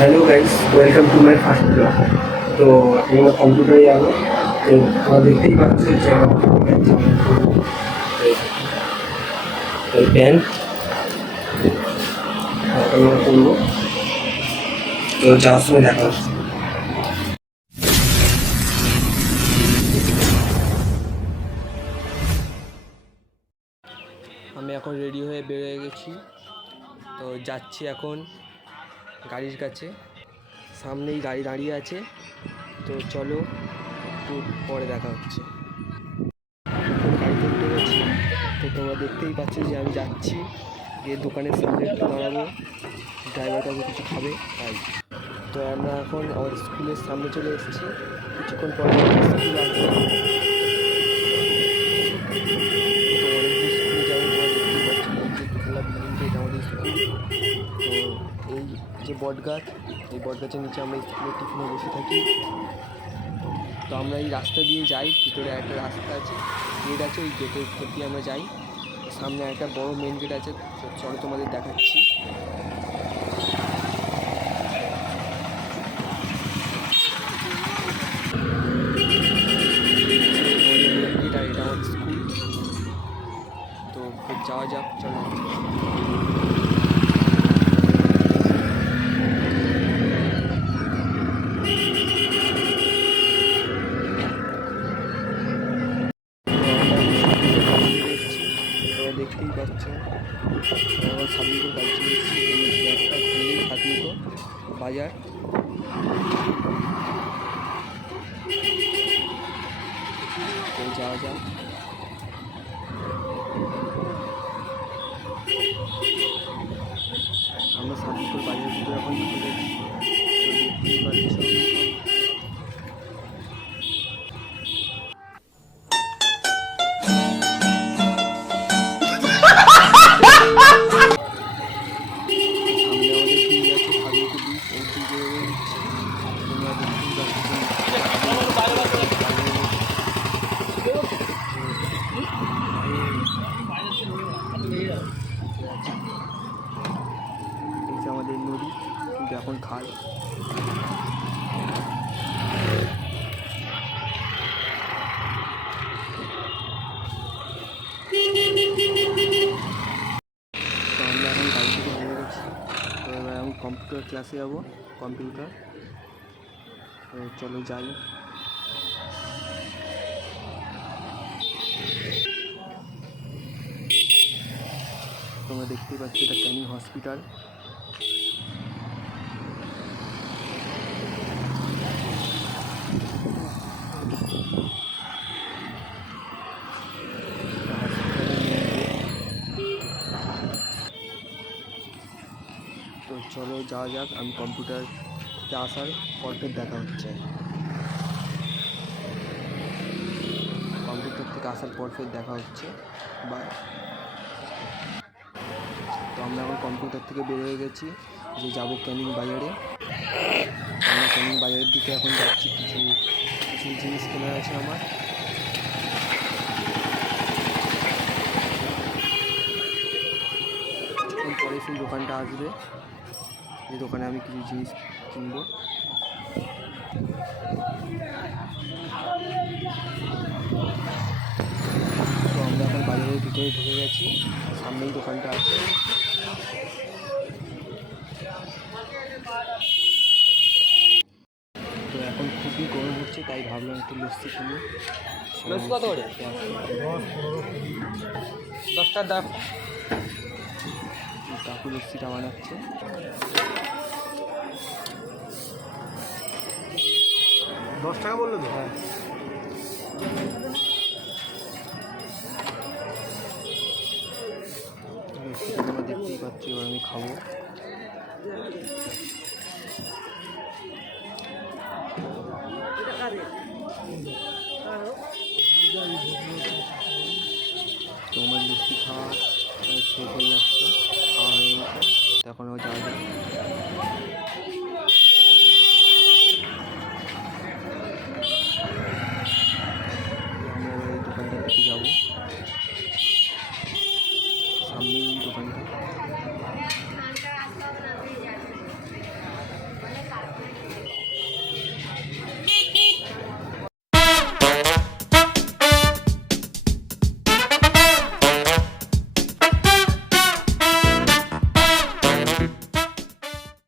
Hello guys, welcome to my first blog. तो আমরা কম্পিউটারে যাবো। তো তোমরা দেখতেই পাচ্ছ যে আমার প্যান্ট আমরা করবো। তো যাওয়ার সময় দেখা হচ্ছে। আমি এখন রেডি হয়ে বেরিয়ে গেছি। তো যাচ্ছি এখন গাড়ির কাছে। সামনেই গাড়ি দাঁড়িয়ে আছে। তো চলো একটু পরে দেখা হচ্ছে। গাড়িতে উঠে গেছি। তো তোমরা দেখতেই পাচ্ছ যে আমি যাচ্ছি, গিয়ে দোকানের সামনে একটু দাঁড়াবো, ড্রাইভার কাছে কিছু খাবে তাই। তো আমরা এখন আমার স্কুলের সামনে চলে এসেছি। কিছুক্ষণ পরে স্কুল আসবে। তো অনেকদিন স্কুলে যাবো, তোমরা দেখতেই পাচ্ছ এই যে দোতলা বিল্ডিংটা, এটা আমাদের স্কুল। তো এই যে বট গাছ, এই বট গাছের নিচে আমরা স্কুলের টিফিনে বসে থাকি। তো আমরা এই রাস্তা দিয়ে যাই, ভিতরে একটা রাস্তা আছে, গেট আছে, ওই গেটের উপর দিয়ে আমরা যাই। সামনে একটা বড় মেন গেট আছে, চলো তোমাদের দেখাচ্ছি। মেন গেট, আর এটা আমাদের স্কুল। তো যাওয়া যাক, চলো। দেখতেই পাচ্ছ আমার সাবিকুর কাছে এসেছি। এই ব্যাগটা খুললেই সাবিকুর বাজার। তো যাওয়া যাক। আমরা সাবিকুর বাজারের ভিতরে এখন ঢুকে গেছি। তো দেখতেই পাচ্ছ আমাদের নদী, কিন্তু এখন খাল। তো আমরা এখন গাড়ি থেকে নেমে গেছি। তো এবার আমি কম্পিউটার ক্লাসে যাবো, কম্পিউটার। তো চলো যাই। তোমরা দেখতেই পাচ্ছ এটা ক্যানিং হসপিটাল। তো চলো যাওয়া যাক। আমি কম্পিউটারতে আসার পর দেখা হচ্ছে। কম্পিউটার থেকে আসার পর দেখা হচ্ছে। বাই। তো আমরা এখন কম্পিউটার থেকে বের হয়ে গেছি, যে যাবো ক্যানিং বাজারে। আমরা ক্যানিং বাজারের দিকে এখন যাচ্ছি। কিছু কিছু জিনিস কেনার আছে আমার। কিছুক্ষণ পরে সেই দোকানটা আসবে, এই দোকানে আমি কিছু জিনিস কিনবো। তো আমরা এখন বাজারের ভিতরে ঢুকে গেছি, সামনেই দোকানটা আছে। তো এখন খুবই গরম হচ্ছে, তাই ভাবলাম একটু লস্যি কিনি। লস্যি কত করে? 10টার দাম। কাকু লস্যিটা বানাচ্ছে। $10 বললো তো? হ্যাঁ। লস্যিটা তোমরা দেখতেই পাচ্ছি, এবার আমি খাবো। তোমার লস্যি খাওয়া শেষ হয়ে যাচ্ছে, খাওয়া হয়ে গেছে। তখন ও যাওয়া যায়।